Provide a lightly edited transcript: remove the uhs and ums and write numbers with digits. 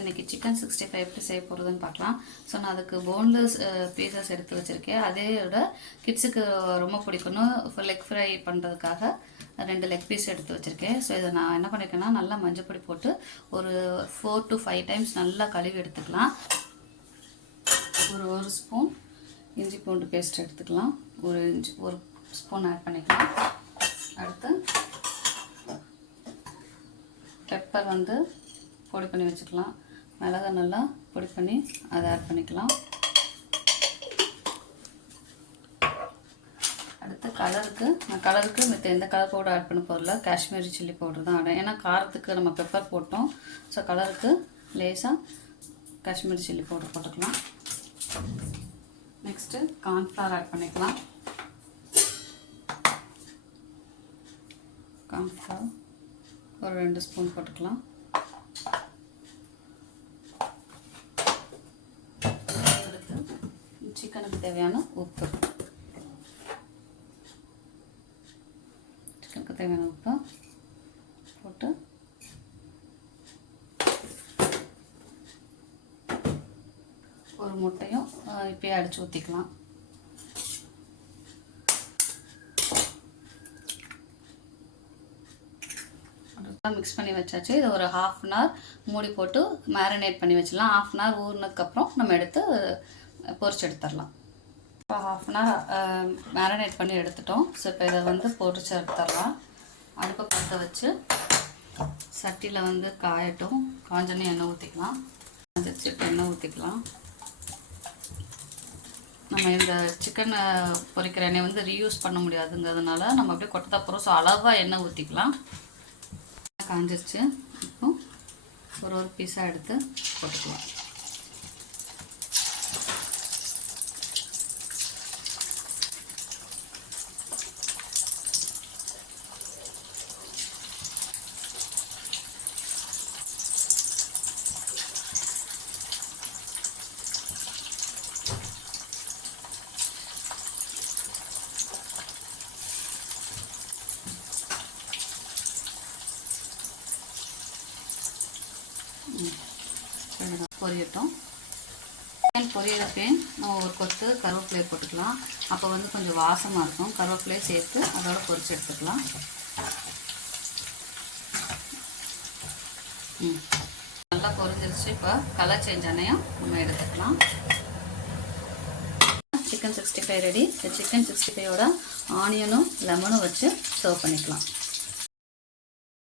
இன்றைக்கி சிக்கன் 65 எப்படி செய்ய போகிறதுன்னு பார்க்கலாம். ஸோ நான் அதுக்கு போன்லெஸ் பீசஸ் எடுத்து வச்சுருக்கேன். அதோட கிட்ஸுக்கு ரொம்ப பிடிக்கணும் லெக் ஃப்ரை பண்ணுறதுக்காக 2 லெக் பீஸ் எடுத்து வச்சுருக்கேன். ஸோ இதை நான் என்ன பண்ணியிருக்கேன்னா நல்லா மஞ்சப்பொடி போட்டு ஒரு 4 to 5 டைம்ஸ் நல்லா கழுவி எடுத்துக்கலாம். ஒரு ஸ்பூன் இஞ்சி பூண்டு பேஸ்ட் எடுத்துக்கலாம். ஒரு ஸ்பூன் ஆட் பண்ணிக்கலாம். அடுத்து பெப்பர் வந்து பொடி பண்ணி வச்சுக்கலாம். மிளகா நல்லா பொடி பண்ணி அதை ஆட் பண்ணிக்கலாம். அடுத்து கலருக்கு மற்ற எந்த கலர் பவுடர் ஆட் பண்ண போகிறதில்ல, காஷ்மீரி சில்லி பவுடர் தான் ஆட். ஏன்னா காரத்துக்கு நம்ம பெப்பர் போட்டோம். ஸோ கலருக்கு லேசாக காஷ்மீரி சில்லி பவுடர் போட்டுக்கலாம். நெக்ஸ்ட்டு கார்ன்ஃப்ளவர் ஆட் பண்ணிக்கலாம். கார்ன்ஃப்ளவர் ஒரு 2 ஸ்பூன் போட்டுக்கலாம். அடுத்து சிக்கனுக்கு தேவையான உப்பு போட்டு ஒரு முட்டையும் இப்பயே அடித்து ஊற்றிக்கலாம். மிக்ஸ் பண்ணி வச்சாச்சு. இதை ஒரு 1/2 அன் ஹவர் மூடி போட்டு மேரினேட் பண்ணி வச்சிடலாம். 1/2 அன் ஹவர் ஊறினதுக்கப்புறம் நம்ம எடுத்து பொரிச்சு எடுத்துடலாம். இப்போ 1/2 அன் ஹவர் மேரினேட் பண்ணி எடுத்துட்டோம். ஸோ இப்போ இதை வந்து பொரிச்சு எடுத்துடலாம். அடுப்பை பற்ற வச்சு சட்டியில் வந்து காயட்டும். காஞ்சோன்னே எண்ணெய் ஊற்றிக்கலாம். காஞ்சிச்சு எண்ணெய் ஊற்றிக்கலாம். நம்ம இந்த சிக்கனை பொரிக்கிற எண்ணெய் வந்து ரீயூஸ் பண்ண முடியாதுங்கிறதுனால நம்ம அப்படியே கொட்டை போகிறோம். ஸோ அளவாக எண்ணெய் ஊற்றிக்கலாம். காஞ்சிருச்சு. இப்போ ஒரு பீஸாக எடுத்து போட்டுக்கலாம். பொரியட்டும். பொரியறப்பே நம்ம ஒரு கொத்து கருவேப்பிலையை போட்டுக்கலாம். அப்போ வந்து கொஞ்சம் வாசமாக இருக்கும். கருவேப்பிலையை சேர்த்து அதோட பொரிச்சு எடுத்துக்கலாம். நல்லா பொரிஞ்சிருச்சு. இப்போ கலர் சேஞ்ச் ஆனையும் நம்ம எடுத்துக்கலாம். Chicken 65 ready. இந்த சிக்கன் 65ோட ஆனியனும் லெமனும் வச்சு சர்வ் பண்ணிக்கலாம்.